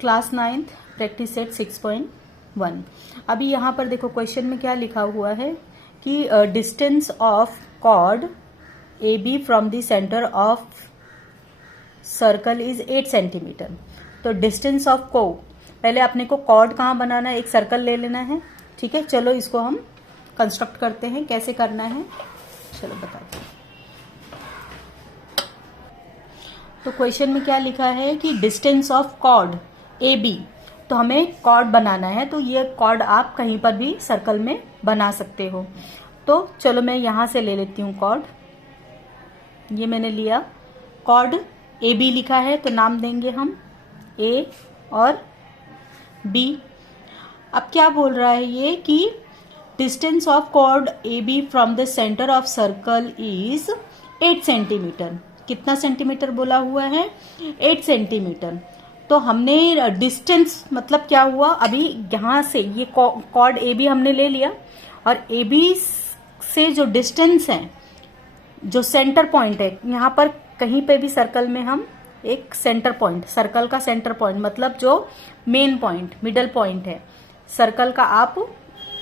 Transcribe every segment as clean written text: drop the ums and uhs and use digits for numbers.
Class 9th practice set 6.1। अभी यहाँ पर देखो क्वेश्चन में क्या लिखा हुआ है कि distance of chord A B from the centre of circle is 8 centimetre. तो डिस्टेंस ऑफ को पहले अपने को कॉर्ड कहाँ बनाना है, एक सर्कल ले लेना है। ठीक है, चलो इसको हम कंस्ट्रक्ट करते हैं, कैसे करना है चलो बताते हैं। तो क्वेश्चन में क्या लिखा है कि distance of chord A B, तो हमें कॉर्ड बनाना है। तो ये कॉर्ड आप कहीं पर भी सर्कल में बना सकते हो। तो चलो मैं यहां से ले लेती हूँ कॉर्ड। ये मैंने लिया, कॉर्ड ए बी लिखा है तो नाम देंगे हम ए और बी। अब क्या बोल रहा है ये कि distance of chord A B from the centre of circle is 8 centimetre. कितना सेंटीमीटर बोला हुआ है? 8 सेंटीमीटर। तो हमने डिस्टेंस मतलब क्या हुआ, अभी यहां से ये कॉर्ड ए बी हमने ले लिया और ए बी से जो डिस्टेंस है, जो सेंटर पॉइंट है, यहाँ पर कहीं पे भी सर्कल में हम एक सेंटर पॉइंट, सर्कल का सेंटर पॉइंट मतलब जो मेन पॉइंट, मिडल पॉइंट है सर्कल का, आप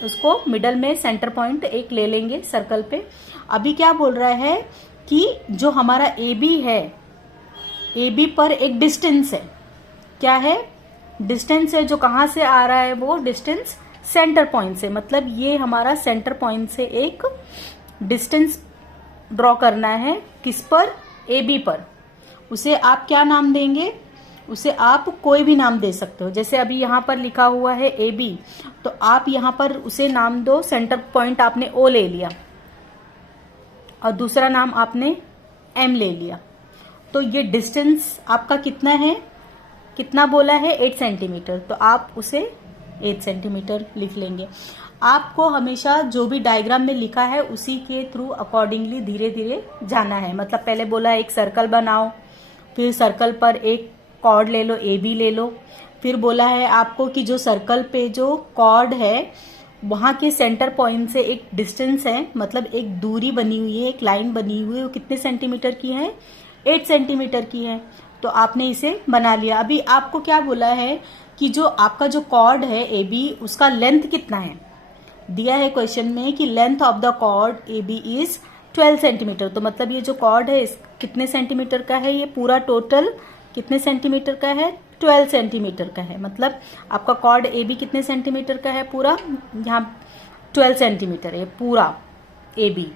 उसको मिडल में सेंटर पॉइंट एक ले लेंगे सर्कल पे। अभी क्या बोल रहा है कि जो हमारा ए बी है, ए बी पर एक डिस्टेंस है। क्या है? डिस्टेंस है जो कहां से आ रहा है, वो डिस्टेंस सेंटर पॉइंट से, मतलब ये हमारा सेंटर पॉइंट से एक डिस्टेंस ड्रॉ करना है। किस पर? ए बी पर। उसे आप क्या नाम देंगे? उसे आप कोई भी नाम दे सकते हो। जैसे अभी यहां पर लिखा हुआ है ए बी, तो आप यहां पर उसे नाम दो, सेंटर पॉइंट आपने ओ ले लिया और दूसरा नाम आपने एम ले लिया। तो ये डिस्टेंस आपका कितना है, कितना बोला है? 8 सेंटीमीटर। तो आप उसे 8 सेंटीमीटर लिख लेंगे। आपको हमेशा जो भी डायग्राम में लिखा है उसी के थ्रू अकॉर्डिंगली धीरे धीरे जाना है। मतलब पहले बोला एक सर्कल बनाओ, फिर सर्कल पर एक कॉर्ड ले लो, ए बी ले लो। फिर बोला है आपको कि जो सर्कल पे जो कॉर्ड है वहां के सेंटर पॉइंट से एक डिस्टेंस है, मतलब एक दूरी बनी हुई है, एक लाइन बनी हुई है, वो कितने सेंटीमीटर की है? 8 सेंटीमीटर की है। तो आपने इसे बना लिया। अभी आपको क्या बोला है कि जो आपका जो कॉर्ड है ए बी, उसका लेंथ कितना है दिया है क्वेश्चन में कि length of the chord A B is 12 centimetre. तो मतलब ये जो कॉर्ड है कितने सेंटीमीटर का है? ये पूरा टोटल कितने सेंटीमीटर का है? 12 सेंटीमीटर का है। मतलब आपका कॉर्ड ए बी कितने सेंटीमीटर का है? पूरा यहाँ 12 सेंटीमीटर है पूरा ए बी।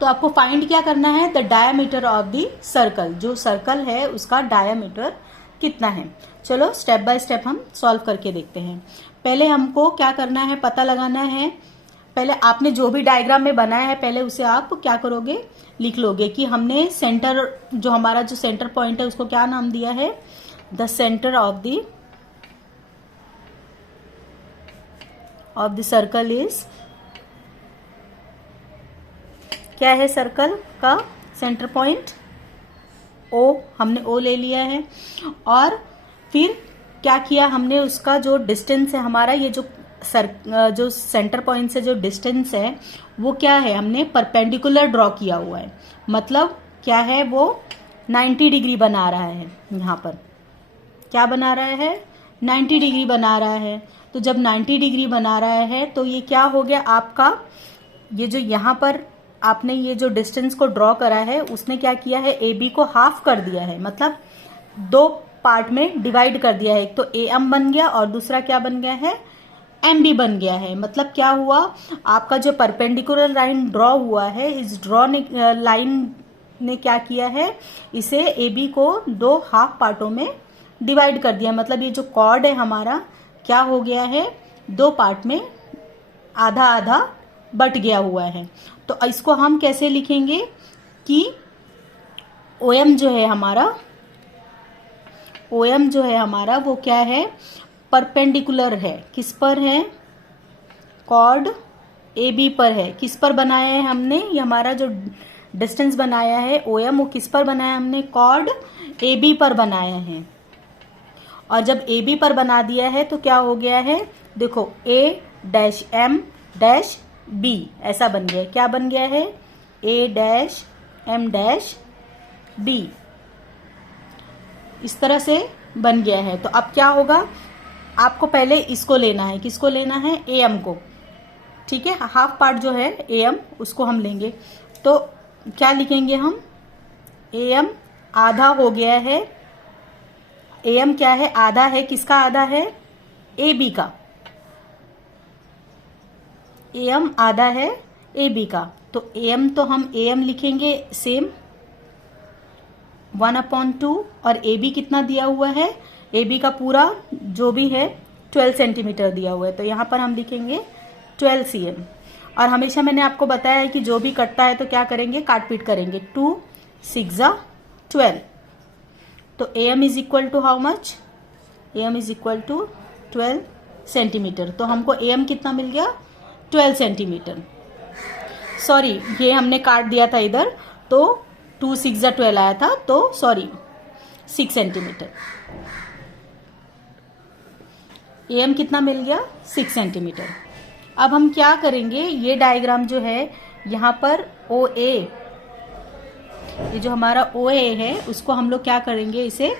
तो आपको फाइंड क्या करना है? The diameter of the circle. जो सर्कल है उसका डायामीटर कितना है। चलो स्टेप बाय स्टेप हम सॉल्व करके देखते हैं। पहले हमको क्या करना है, पता लगाना है। पहले आपने जो भी डायग्राम में बनाया है पहले उसे आप क्या करोगे, लिख लोगे कि हमने सेंटर, जो हमारा जो सेंटर पॉइंट है उसको क्या नाम दिया है? The centre of the circle is, क्या है सर्कल का सेंटर पॉइंट? ओ। हमने ओ ले लिया है और फिर क्या किया हमने, उसका जो डिस्टेंस है हमारा, ये जो सेंटर पॉइंट से जो डिस्टेंस है वो क्या है, हमने परपेंडिकुलर ड्रॉ किया हुआ है। मतलब क्या है, वो 90 डिग्री बना रहा है। यहाँ पर क्या बना रहा है? 90 डिग्री बना रहा है। तो जब 90 डिग्री बना रहा है तो ये क्या हो गया आपका, ये जो यहाँ पर आपने ये जो डिस्टेंस को ड्रॉ करा है उसने क्या किया है, ए बी को हाफ कर दिया है, मतलब 2 पार्ट में डिवाइड कर दिया है। एक तो ए एम बन गया और दूसरा क्या बन गया है, एम बी बन गया है। मतलब क्या हुआ, आपका जो परपेंडिकुलर लाइन ड्रॉ हुआ है, इस ड्रॉ लाइन ने क्या किया है, इसे ए बी को 2 हाफ पार्टों में डिवाइड कर दिया। मतलब ये जो कॉर्ड है हमारा क्या हो गया है, 2 पार्ट में आधा आधा बट गया हुआ है। तो इसको हम कैसे लिखेंगे कि OM जो है हमारा, OM जो है हमारा वो क्या है, परपेंडिकुलर है। किस पर है? कॉर्ड ए बी पर है। किस पर बनाया है हमने, ये हमारा जो डिस्टेंस बनाया है OM, वो किस पर बनाया हमने? कॉर्ड ए बी पर बनाया है। और जब ए बी पर बना दिया है तो क्या हो गया है, देखो ए डैश एम डैश बी ऐसा बन गया है। क्या बन गया है? ए डैश एम डैश बी। इस तरह से बन गया है। तो अब क्या होगा, आपको पहले इसको लेना है, किसको लेना है, AM को, ठीक है, हाफ पार्ट जो है AM उसको हम लेंगे। तो क्या लिखेंगे हम, AM आधा हो गया है, AM क्या है, आधा है, किसका आधा है, AB का, AM आधा है AB का। तो AM तो हम AM लिखेंगे सेम 1/2, और AB कितना दिया हुआ है, AB का पूरा जो भी है 12 सेंटीमीटर दिया हुआ है, तो यहाँ पर हम लिखेंगे 12 cm। और हमेशा मैंने आपको बताया है कि जो भी कटता है तो क्या करेंगे, काट पीट करेंगे, 2 6 12। तो AM is equal to how much, AM is equal to 12 centimetre. तो हमको AM कितना मिल गया, 12 सेंटीमीटर। सॉरी, ये हमने काट दिया था इधर, तो 2 6 12 आया था, तो सॉरी 6 सेंटीमीटर। AM कितना मिल गया, 6 सेंटीमीटर। अब हम क्या करेंगे, ये डायग्राम जो है यहाँ पर OA, ये जो हमारा OA है उसको हम लोग क्या करेंगे, इसे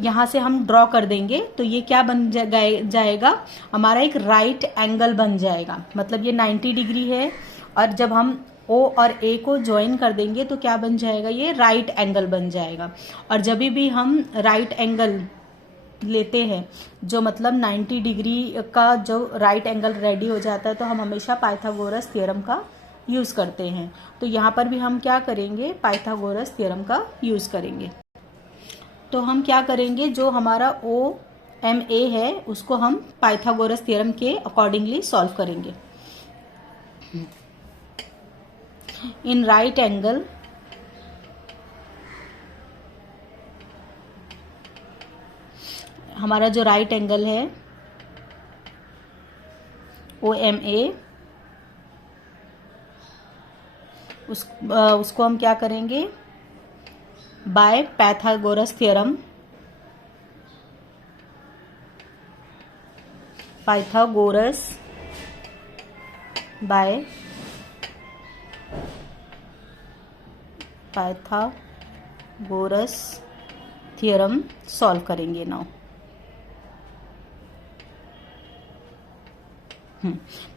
यहाँ से हम ड्रॉ कर देंगे। तो ये क्या बन जाएगा, हमारा एक राइट एंगल बन जाएगा, मतलब ये 90 डिग्री है, और जब हम O और A को ज्वाइन कर देंगे तो क्या बन जाएगा, ये राइट एंगल बन जाएगा। और जब भी हम राइट एंगल लेते हैं, जो मतलब 90 डिग्री का जो राइट एंगल रेडी हो जाता है, तो हम हमेशा पाइथागोरस थ्योरम का यूज करते हैं। तो यहाँ पर भी हम क्या करेंगे, पाइथागोरस थ्योरम का यूज करेंगे। तो हम क्या करेंगे, जो हमारा OMA है उसको हम पाइथागोरस थ्योरम के अकॉर्डिंगली सॉल्व करेंगे। इन राइट एंगल हमारा जो राइट एंगल है OMA, उसको हम क्या करेंगे, bye Pythagoras theorem, Pythagoras bye Pythagoras theorem solve करेंगे नाउ।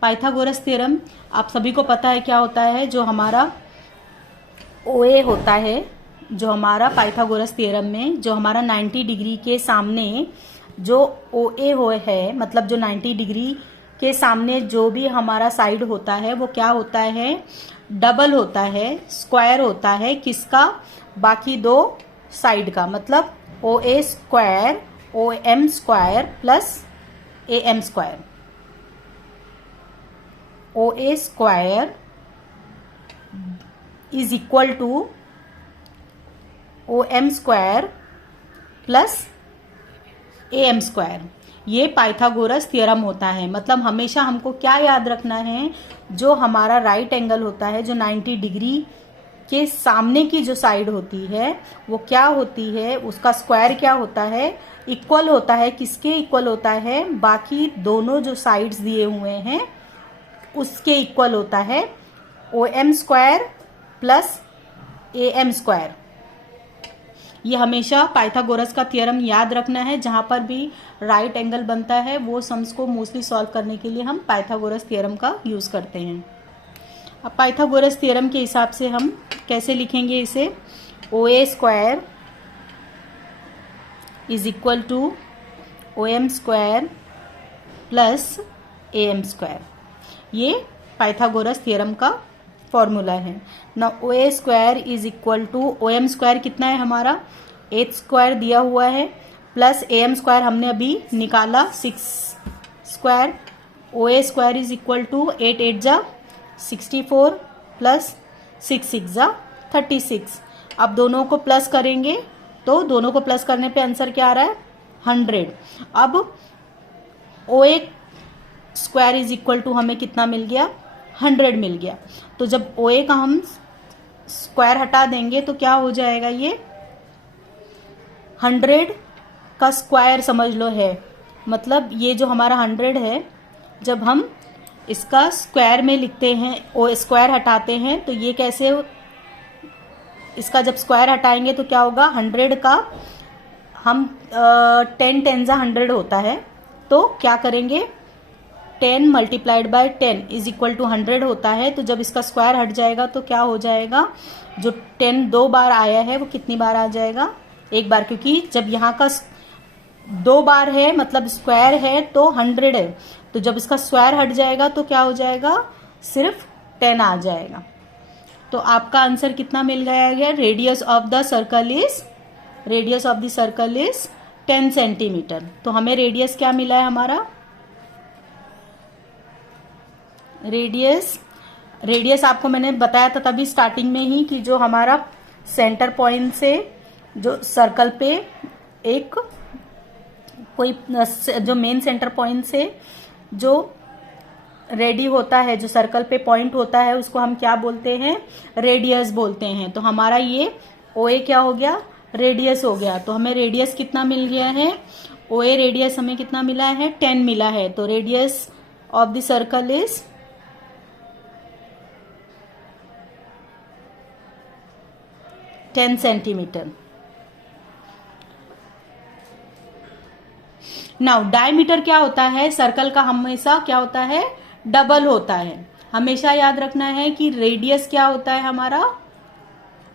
पाइथागोरस थ्योरम आप सभी को पता है क्या होता है, जो हमारा OA होता है, जो हमारा पाइथागोरस थ्योरम में जो हमारा 90 डिग्री के सामने जो OA हो है, मतलब जो 90 डिग्री के सामने जो भी हमारा साइड होता है वो क्या होता है, डबल होता है, स्क्वायर होता है, किसका, बाकी दो साइड का, मतलब OA square OM square plus AM square. OA square is equal to OM square plus AM square. ये पाइथागोरस थ्योरम होता है। मतलब हमेशा हमको क्या याद रखना है, जो हमारा राइट एंगल होता है, जो 90 डिग्री के सामने की जो साइड होती है वो क्या होती है, उसका स्क्वायर क्या होता है, इक्वल होता है, किसके इक्वल होता है, बाकी दोनों जो साइड्स दिए हुए हैं उसके इक्वल होता है, OM square plus AM square. ये हमेशा पाइथागोरस का थ्योरम याद रखना है। जहां पर भी राइट एंगल बनता है वो सम्स को मोस्टली सॉल्व करने के लिए हम पाइथागोरस थ्योरम का यूज करते हैं। अब पाइथागोरस थ्योरम के हिसाब से हम कैसे लिखेंगे इसे, OA square is equal to OM square plus AM square. ये पाइथागोरस थ्योरम का फॉर्मूला है ना। OA square is equal to OM square कितना है हमारा, 8 स्क्वायर दिया हुआ है, प्लस AM स्क्वायर हमने अभी निकाला 6 square. OA square is equal to 8 8 जा 64 प्लस 6 6 जा 36। अब दोनों को प्लस करेंगे तो दोनों को प्लस करने पे आंसर क्या आ रहा है, 100। अब OA square is equal to हमें कितना मिल गया, 100 मिल गया। तो जब OA का हम स्क्वायर हटा देंगे तो क्या हो जाएगा, ये 100 का स्क्वायर समझ लो है। मतलब ये जो हमारा 100 है, जब हम इसका स्क्वायर में लिखते हैं, ओ स्क्वायर हटाते हैं, तो ये कैसे, इसका जब स्क्वायर हटाएंगे तो क्या होगा, 100 का हम 10 टेन 100 होता है, तो क्या करेंगे 10 multiplied by 10 is equal to 100 होता है। तो जब इसका स्क्वायर हट जाएगा तो क्या हो जाएगा, जो 10 2 बार आया है वो कितनी बार आ जाएगा, एक बार, क्योंकि जब यहाँ का 2 बार है मतलब स्क्वायर है तो 100 है, तो जब इसका स्क्वायर हट जाएगा तो क्या हो जाएगा, सिर्फ 10 आ जाएगा। तो आपका आंसर कितना मिल गया है, radius of the circle is 10 centimetre. तो हमें रेडियस क्या मिला है, हमारा रेडियस आपको मैंने बताया था तभी स्टार्टिंग में ही कि जो हमारा सेंटर पॉइंट से जो सर्कल पे एक कोई जो मेन सेंटर पॉइंट से जो रेडी होता है, जो सर्कल पे पॉइंट होता है, उसको हम क्या बोलते हैं, रेडियस बोलते हैं। तो हमारा ये OA क्या हो गया, रेडियस हो गया। तो हमें रेडियस कितना मिल गया है, OA रेडियस हमें कितना मिला है, 10 मिला है। तो radius of the circle is 10 centimetre. Now diameter क्या होता है, सर्कल का हमेशा क्या होता है, डबल होता है। हमेशा याद रखना है कि रेडियस क्या होता है हमारा,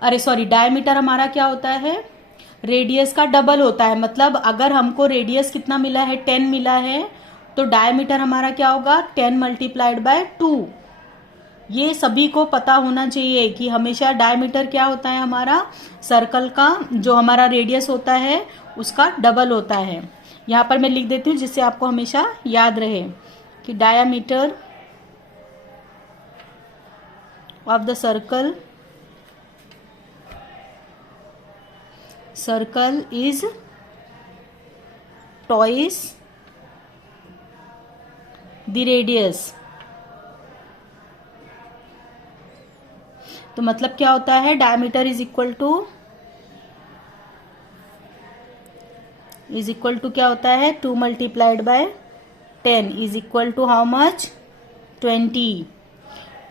डायमीटर हमारा क्या होता है, रेडियस का डबल होता है। मतलब अगर हमको रेडियस कितना मिला है, 10 मिला है, तो डायमीटर हमारा क्या होगा, 10 मल्टीप्लाइड बाय 2। ये सभी को पता होना चाहिए कि हमेशा डायमीटर क्या होता है, हमारा सर्कल का जो हमारा रेडियस होता है उसका डबल होता है। यहां पर मैं लिख देती हूँ जिससे आपको हमेशा याद रहे कि diameter of the circle is twice the radius. तो मतलब क्या होता है, डायमीटर इज इक्वल टू क्या होता है, 2 multiplied by 10 is equal to how much, 20।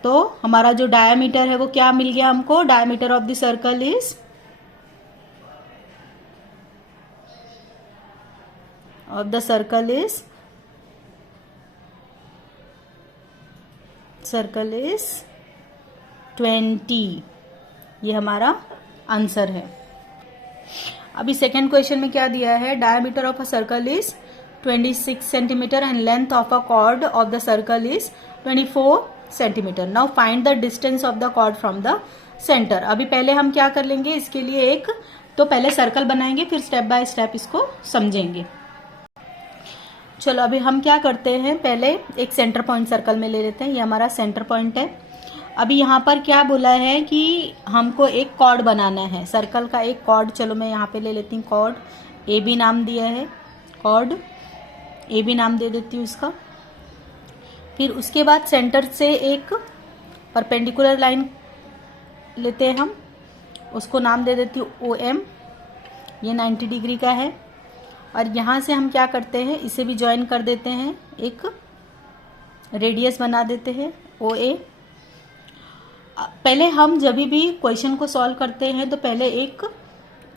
तो हमारा जो डायमीटर है वो क्या मिल गया हमको, diameter of the circle is circle is 20। ये हमारा आंसर है। अभी सेकेंड क्वेश्चन में क्या दिया है, diameter of a circle is 26 centimetre and length of a chord of the circle is 24 centimetre. Now find the distance of the chord from the centre. अभी पहले हम क्या कर लेंगे, इसके लिए तो पहले सर्कल बनाएंगे, फिर स्टेप बाय स्टेप इसको समझेंगे। चलो अभी हम क्या करते हैं, पहले एक सेंटर पॉइंट सर्कल में ले लेते हैं। ये हमारा सेंटर पॉइंट है। अभी यहाँ पर क्या बोला है कि हमको एक कॉर्ड बनाना है, सर्कल का एक कॉर्ड। चलो मैं यहाँ पे ले लेती हूँ कॉर्ड, AB नाम दिया है, कॉर्ड AB नाम दे देती हूँ इसका। फिर उसके बाद सेंटर से एक परपेंडिकुलर लाइन लेते हैं हम, उसको नाम दे देती हूँ OM। ये 90 डिग्री का है। और यहाँ से हम क्या करते हैं, इसे भी ज्वाइन कर देते हैं, एक रेडियस बना देते हैं OA। पहले हम जब भी क्वेश्चन को सॉल्व करते हैं तो पहले एक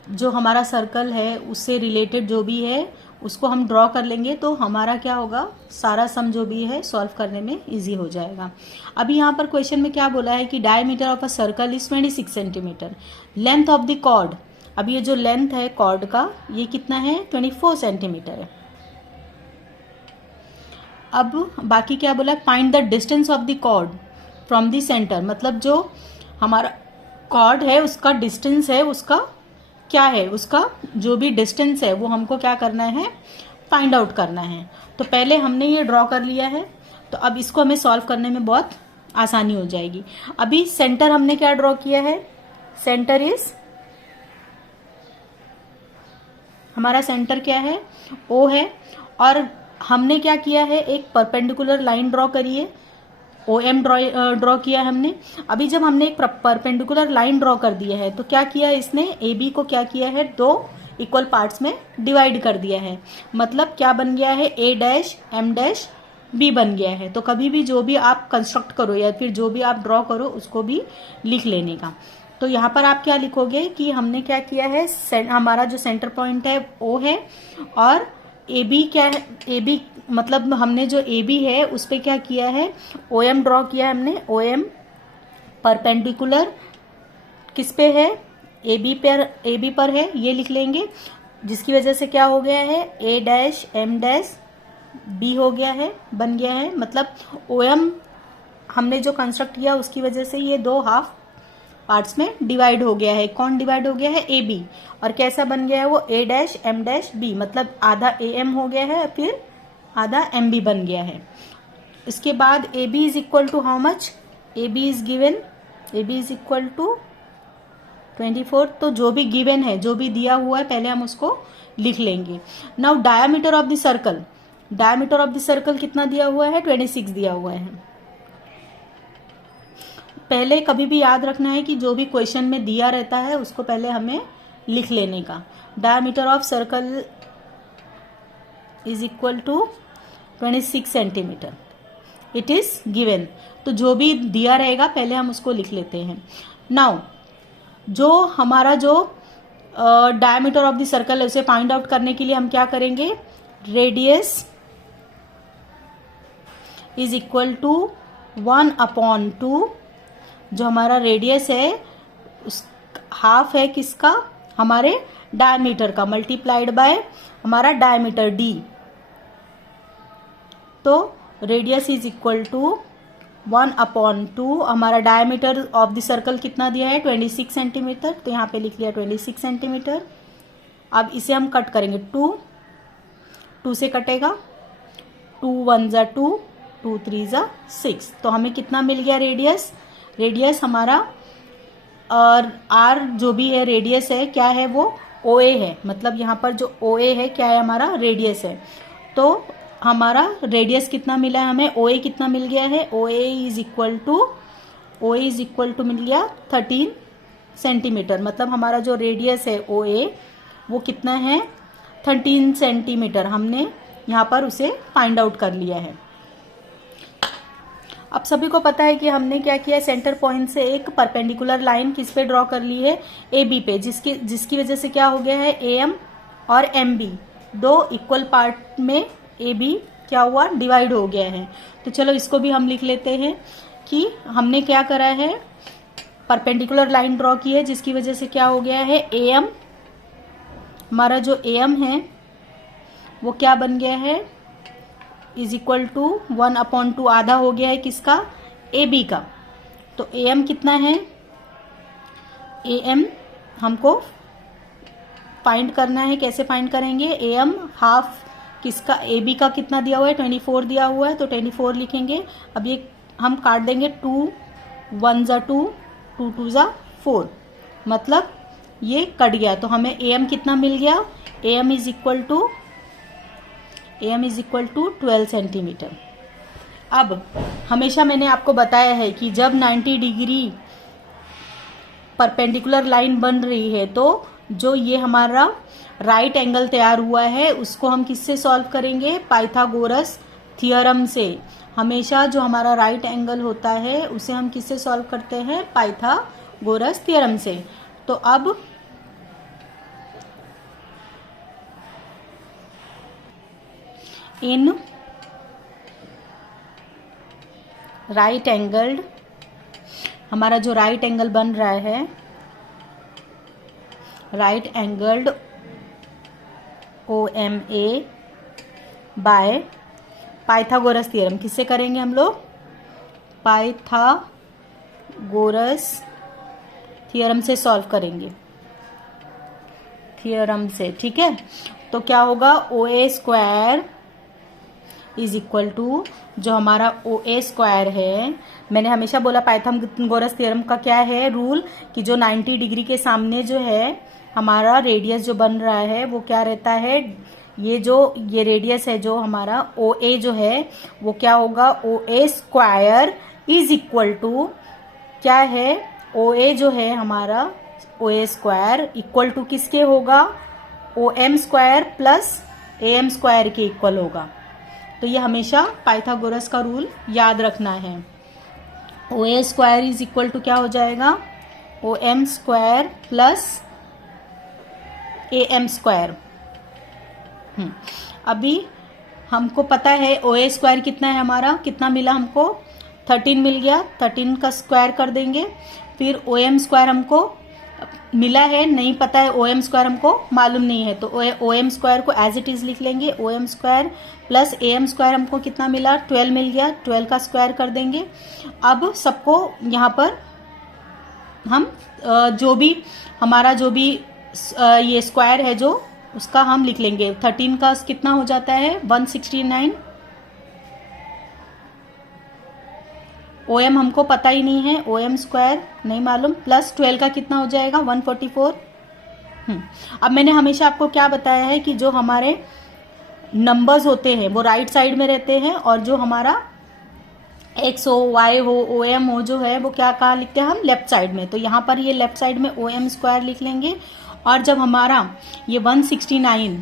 जो हमारा सर्कल है उससे रिलेटेड जो भी है उसको हम ड्रॉ कर लेंगे, तो हमारा क्या होगा, सारा सम जो भी है सॉल्व करने में इजी हो जाएगा। अभी यहाँ पर क्वेश्चन में क्या बोला है कि diameter of a circle is 26 centimetre, length of the chord. अब ये जो लेंथ है कॉर्ड का ये कितना है, 24 सेंटीमीटर है। अब बाकी क्या बोला, find the distance of the chord from the centre. मतलब जो हमारा कॉर्ड है उसका डिस्टेंस है, उसका क्या है, उसका जो भी डिस्टेंस है वो हमको क्या करना है, फाइंड आउट करना है। तो पहले हमने ये ड्रॉ कर लिया है, तो अब इसको हमें सॉल्व करने में बहुत आसानी हो जाएगी। अभी सेंटर हमने क्या ड्रॉ किया है, सेंटर इज, हमारा सेंटर क्या है, O है। और हमने क्या किया है, एक परपेंडिकुलर लाइन ड्रॉ करी है, OM ड्रॉ किया है हमने। अभी जब हमने एक परपेंडिकुलर लाइन ड्रॉ कर दिया है तो क्या किया है, इसने AB को क्या किया है, 2 इक्वल पार्ट्स में डिवाइड कर दिया है। मतलब क्या बन गया है, A', M', B बन गया है। तो कभी भी जो भी आप कंस्ट्रक्ट करो या फिर जो भी आप ड्रॉ करो उसको भी लिख लेने का। तो यहाँ पर आप क्या लिखोगे कि हमने क्या किया है, हमारा जो सेंटर पॉइंट है O है, और AB क्या है, AB मतलब हमने जो AB है उस पर क्या किया है, OM ड्रॉ किया है हमने। OM परपेंडिकुलर किस पे है, AB पर है, ये लिख लेंगे, जिसकी वजह से क्या हो गया है, A dash M dash B हो गया है, बन गया है। मतलब OM हमने जो कंस्ट्रक्ट किया उसकी वजह से ये दो हाफ पार्ट्स में डिवाइड हो गया है। कौन डिवाइड हो गया है, AB। और कैसा बन गया है वो, A dash M dash B, मतलब आधा AM हो गया है, फिर आधा MB बन गया है। इसके बाद AB is equal to how much, AB is given, AB is equal to 24। तो जो भी गिवन है, जो भी दिया हुआ है, पहले हम उसको लिख लेंगे। Now diameter of the circle, diameter of the circle कितना दिया हुआ है, 26 दिया हुआ है। पहले कभी भी याद रखना है कि जो भी क्वेश्चन में दिया रहता है उसको पहले हमें लिख लेने का। Diameter of circle is equal to 26 centimetre, it is given. तो जो भी दिया रहेगा पहले हम उसको लिख लेते हैं। नाउ जो हमारा जो डायमीटर ऑफ द सर्कल है उसे फाइंड आउट करने के लिए हम क्या करेंगे, रेडियस इज इक्वल टू 1/2, जो हमारा रेडियस है उस हाफ है किसका, हमारे डायमीटर का, मल्टीप्लाइड बाय हमारा डायमीटर D। तो रेडियस इज इक्वल टू 1/2, हमारा डायमीटर ऑफ द सर्कल कितना दिया है, 26 सेंटीमीटर, तो यहाँ पे लिख लिया 26 सेंटीमीटर। अब इसे हम कट करेंगे, 2 से कटेगा, 2 1 जा 2, 2 3 जा 6, तो हमें कितना मिल गया रेडियस, रेडियस हमारा और R जो भी है रेडियस है क्या है, वो OA है, मतलब यहाँ पर जो OA है क्या है, हमारा रेडियस है। तो हमारा रेडियस कितना मिला है हमें, OA कितना मिल गया है, OA इज इक्वल टू मिल गया 13 सेंटीमीटर। मतलब हमारा जो रेडियस है OA वो कितना है, 13 सेंटीमीटर, हमने यहाँ पर उसे फाइंड आउट कर लिया है। अब सभी को पता है कि हमने क्या किया, सेंटर पॉइंट से एक परपेंडिकुलर लाइन किस पे ड्रॉ कर ली है, AB पे, जिसकी वजह से क्या हो गया है, AM और MB दो इक्वल पार्ट में AB क्या हुआ, डिवाइड हो गया है। तो चलो इसको भी हम लिख लेते हैं कि हमने क्या करा है, परपेंडिकुलर लाइन ड्रॉ की है, जिसकी वजह से क्या हो गया है, AM, हमारा जो AM है वो क्या बन गया है, इज इक्वल टू 1/2, आधा हो गया है किसका, AB का। तो AM कितना है, AM हमको फाइंड करना है, कैसे फाइंड करेंगे, AM हाफ किसका, AB का कितना दिया हुआ है, 24 दिया हुआ है, तो 24 लिखेंगे। अब ये हम काट देंगे, 2 1 जा 2, 2 2 जा 4, मतलब ये कट गया। तो हमें AM कितना मिल गया, AM is equal to 12 centimetre. अब हमेशा मैंने आपको बताया है कि जब 90 डिग्री परपेंडिकुलर लाइन बन रही है तो जो ये हमारा राइट एंगल तैयार हुआ है उसको हम किससे सॉल्व करेंगे, पाइथागोरस थ्योरम से। हमेशा जो हमारा राइट एंगल होता है उसे हम किससे सॉल्व करते हैं, पाइथागोरस थ्योरम से। तो अब इन राइट एंगल्ड, हमारा जो राइट एंगल बन रहा है, right angled OMA by Pythagoras theorem, किससे करेंगे हम लोग, पाइथागोरस थ्योरम से सॉल्व करेंगे, थ्योरम से, ठीक है। तो क्या होगा, OA square is equal to, जो हमारा OA स्क्वायर है, मैंने हमेशा बोला पाइथागोरस थ्योरम का क्या है रूल, कि जो 90 डिग्री के सामने जो है हमारा रेडियस जो बन रहा है वो क्या रहता है, ये रेडियस है जो हमारा OA जो है वो क्या होगा, OA square is equal to क्या है, OA जो है हमारा OA स्क्वायर इक्वल टू किसके होगा, OM square plus AM square के इक्वल होगा। तो ये हमेशा पाइथागोरस का रूल याद रखना है। OA square is equal to क्या हो जाएगा, OM square plus AM square. अभी हमको पता है OA स्क्वायर कितना है हमारा, कितना मिला हमको 13 मिल गया, 13 का स्क्वायर कर देंगे। फिर OM स्क्वायर हमको मिला है, नहीं पता है OM स्क्वायर हमको मालूम नहीं है, तो OM स्क्वायर को एज इट इज लिख लेंगे। OM square plus AM square हमको कितना मिला 12 मिल गया, 12 का स्क्वायर कर देंगे। अब सबको यहाँ पर हम जो भी हमारा जो भी ये स्क्वायर है जो उसका हम लिख लेंगे। 13 का कितना हो जाता है 169। OM हमको पता ही नहीं है, OM स्क्वायर नहीं मालूम, प्लस 12 का कितना हो जाएगा 144। अब मैंने हमेशा आपको क्या बताया है कि जो हमारे नंबर्स होते हैं वो राइट साइड में रहते हैं, और जो हमारा X हो Y हो OM हो जो है वो क्या कहाँ लिखते हैं हम लेफ्ट साइड में। तो यहाँ पर ये लेफ्ट साइड में OM स्क्वायर लिख लेंगे। और जब हमारा ये 169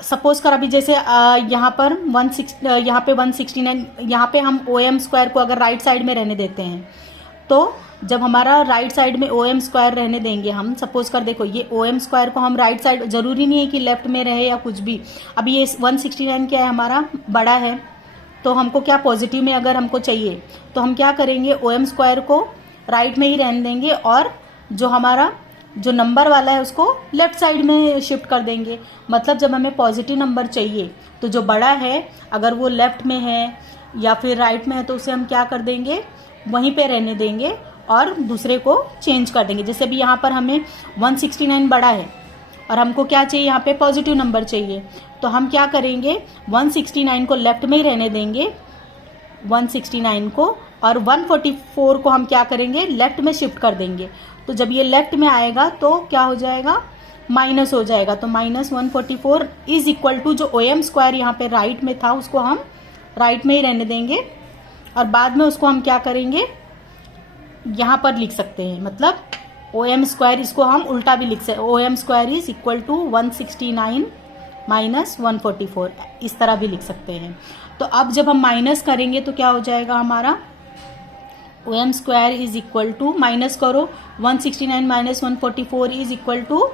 सपोज कर, अभी जैसे यहाँ पर 169 यहाँ पे हम OM स्क्वायर को अगर राइट साइड में रहने देते हैं, तो जब हमारा राइट साइड में OM स्क्वायर रहने देंगे हम, सपोज कर देखो ये OM स्क्वायर को हम राइट साइड, जरूरी नहीं है कि लेफ्ट में रहे या कुछ भी। अभी ये 169 क्या है हमारा बड़ा है, तो हमको क्या पॉजिटिव में अगर हमको चाहिए तो हम क्या करेंगे OM स्क्वायर को राइट में ही रहने देंगे, और जो हमारा जो नंबर वाला है उसको लेफ्ट साइड में शिफ्ट कर देंगे। मतलब जब हमें पॉजिटिव नंबर चाहिए तो जो बड़ा है अगर वो लेफ्ट में है या फिर राइट में है तो उसे हम क्या कर देंगे वहीं पे रहने देंगे और दूसरे को चेंज कर देंगे। जैसे अभी यहाँ पर हमें 169 बड़ा है और हमको क्या चाहिए यहाँ पे पॉजिटिव नंबर चाहिए, तो हम क्या करेंगे 169 को लेफ्ट में ही रहने देंगे 169 को, और 144 को हम क्या करेंगे लेफ्ट में शिफ्ट कर देंगे। तो जब ये लेफ्ट में आएगा तो क्या हो जाएगा माइनस हो जाएगा, तो माइनस 144 इज इक्वल टू जो OM स्क्वायर यहाँ पे राइट में था उसको हम राइट में ही रहने देंगे, और बाद में उसको हम क्या करेंगे यहाँ पर लिख सकते हैं। मतलब OM स्क्वायर इसको हम उल्टा भी लिख सकते, OM square is equal to 169 minus 144, इस तरह भी लिख सकते हैं। तो अब जब हम माइनस करेंगे तो क्या हो जाएगा हमारा OM square is equal to, minus करो 169 माइनस 144 इज इक्वल टू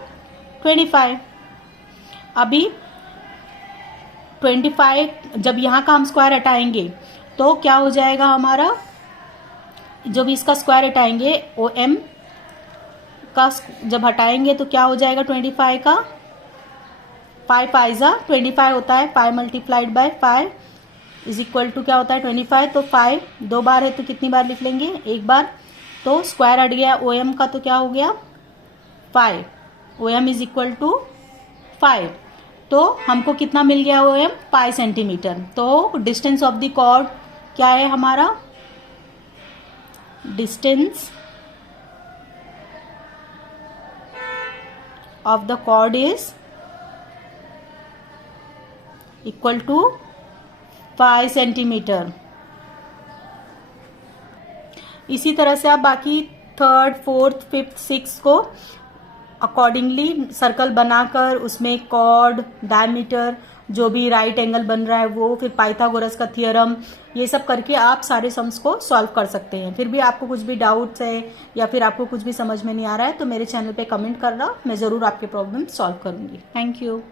25। अभी 25 जब यहाँ का हम स्क्वायर हटाएंगे तो क्या हो जाएगा हमारा, जो भी इसका स्क्वायर हटाएंगे OM का जब हटाएंगे तो क्या हो जाएगा 25 का 5 पाइजा 25 होता है, 5 multiplied by 5 is equal to क्या होता है 25। तो 5 दो बार है तो कितनी बार लिख लेंगे एक बार, तो स्क्वायर हट गया OM का तो क्या हो गया 5, OM इज इक्वल टू 5। तो हमको कितना मिल गया OM 5 सेंटीमीटर। तो डिस्टेंस ऑफ द कॉर्ड क्या है हमारा, distance of the chord is equal to 5 centimetre. इसी तरह से आप बाकी 3rd 4th 5th 6th को अकॉर्डिंगली सर्कल बनाकर उसमें कॉर्ड डायमीटर जो भी राइट एंगल बन रहा है वो, फिर पाइथागोरस का थ्योरम, ये सब करके आप सारे सम्स को सॉल्व कर सकते हैं। फिर भी आपको कुछ भी डाउट्स है या फिर आपको कुछ भी समझ में नहीं आ रहा है तो मेरे चैनल पे कमेंट करना, मैं ज़रूर आपके प्रॉब्लम सॉल्व करूंगी। Thank you.